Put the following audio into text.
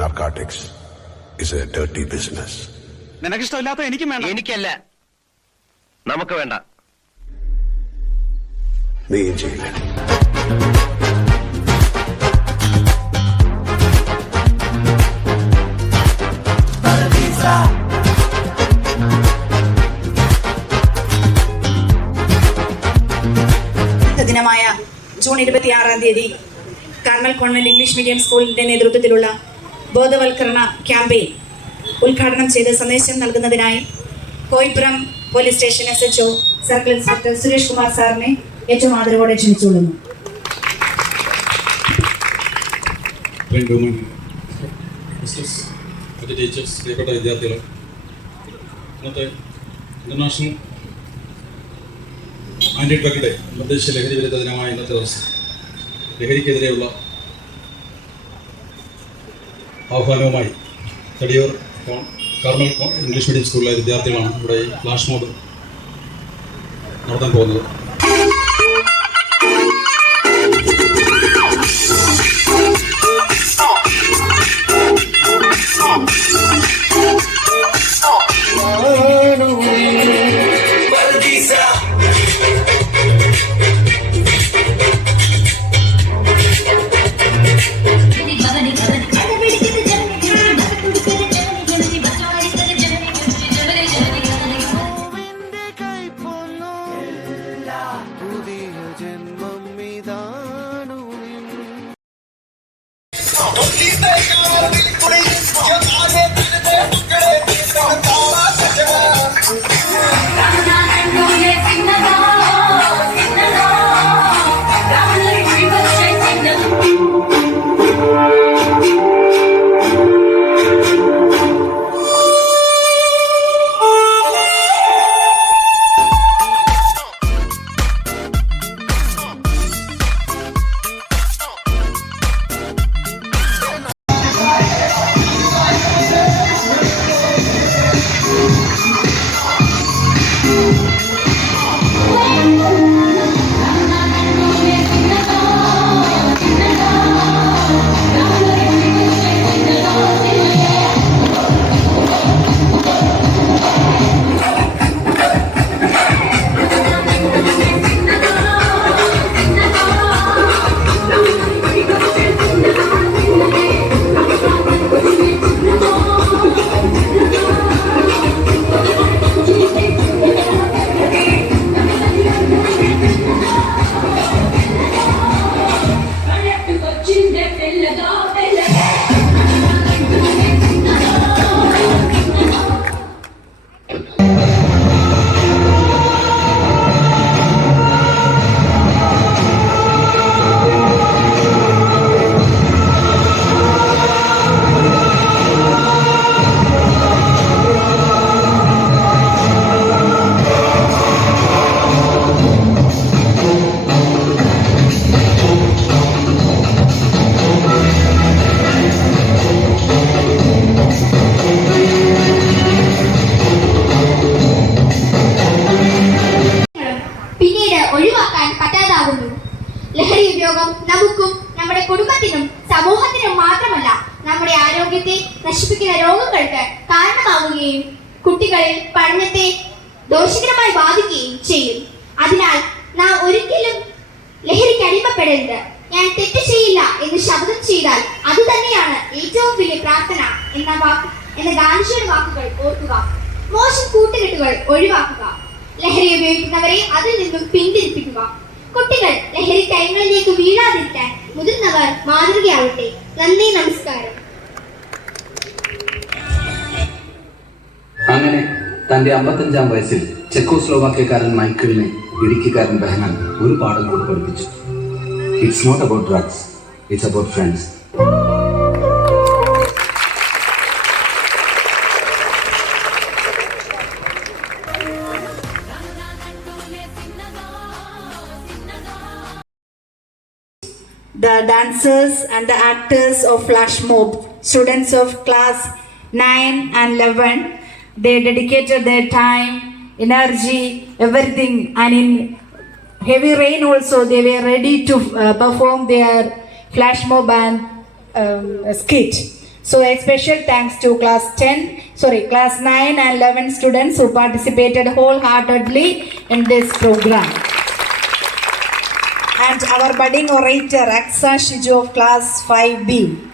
Narcotics is a dirty business. നിനക്കിഷ്ടമില്ലാത്ത എനിക്കും വേണ്ട. എനിക്കല്ല, നമുക്ക് വേണ്ട. നീയും ചെയ്യില്ല. ദിനമായ June 26 Carmel convent English medium സ്കൂളിന്റെ നേതൃത്വത്തിലുള്ള ബോധവൽക്കരണ ക്യാമ്പയിൻ ഉദ്ഘാടനം ചെയ്ത് സന്ദേശം നൽകുന്നതിനായി Koipuram police station SHO circle inspector Suresh Kumar സാറിനെ ഏറ്റവും ആദരവോടെ ക്ഷണിച്ചുകൊള്ളുന്നു. പ്രിയപ്പെട്ട വിദ്യാർത്ഥികൾ, ഇന്നത്തെ ഇന്റർനാഷണൽ ആന്റി ഡ്രഗ് ഡേ നിർദ്ദേശിച്ച ലഹരി വിരുദ്ധ ദിനമായ ഇന്നത്തെ ദിവസം ലഹരിക്കെതിരെയുള്ള ആഹ്വാനവുമായി തടിയൂർ കാർമൽ ഇംഗ്ലീഷ് മീഡിയം സ്കൂളിലെ വിദ്യാർത്ഥികളാണ് ഇവിടെ ഈ ഫ്ലാഷ് മോബ് നടത്താൻ പോകുന്നത്. ലഹരി ഉപയോഗം നമുക്കും നമ്മുടെ കുടുംബത്തിനും സമൂഹത്തിനും മാത്രമല്ല നമ്മുടെ ആരോഗ്യത്തെ നശിപ്പിക്കുന്ന രോഗങ്ങൾക്ക് കാരണമാവുകയും കുട്ടികളിൽ പഠനത്തെ ദോഷകരമായി ബാധിക്കുകയും ചെയ്യും. അതിനാൽ നാം ഒരിക്കലും ലഹരിക്ക് അടിമപ്പെടരുത്. ഞാൻ തെറ്റ് ചെയ്യില്ല എന്ന് ശബ്ദം ചെയ്താൽ അത് തന്നെയാണ് ഏറ്റവും വലിയ പ്രാർത്ഥന എന്ന ഗാന്ധിജിയുടെ വാക്കുകൾ ഓർക്കുക. മോശം കൂട്ടുകെട്ടുകൾ ഒഴിവാക്കുക. ലഹരി ഉപയോഗിക്കുന്നവരെ അതിൽ നിന്നും പിന്തിരിപ്പിക്കുക. കുട്ടികൾ ലഹരി കൈകളിലേക്ക് വീഴാതിരിക്കാൻ മുതിർന്നവർ മാതൃകയാവട്ടെ. നന്ദി, നമസ്കാരം. അങ്ങനെ തന്റെ 55-ാം വയസ്സിൽ ചെക്കോസ്ലോവാക്യക്കാരൻ മൈക്കിളിനെ ഇടുക്കിക്കാരൻ ബെഹനാൻ ഒരു പാഠം കൂടി പഠിപ്പിച്ചു. It's not about drugs, it's about friends. The dancers and the actors of Flash Mob, students of class 9 and 11, they dedicated their time, energy, everything, and in heavy rain also they were ready to perform their Flash Mob and skit. So a special thanks to class 9 and 11 students who participated wholeheartedly in this program. And our budding orator, Aksa Shiju of class 5B.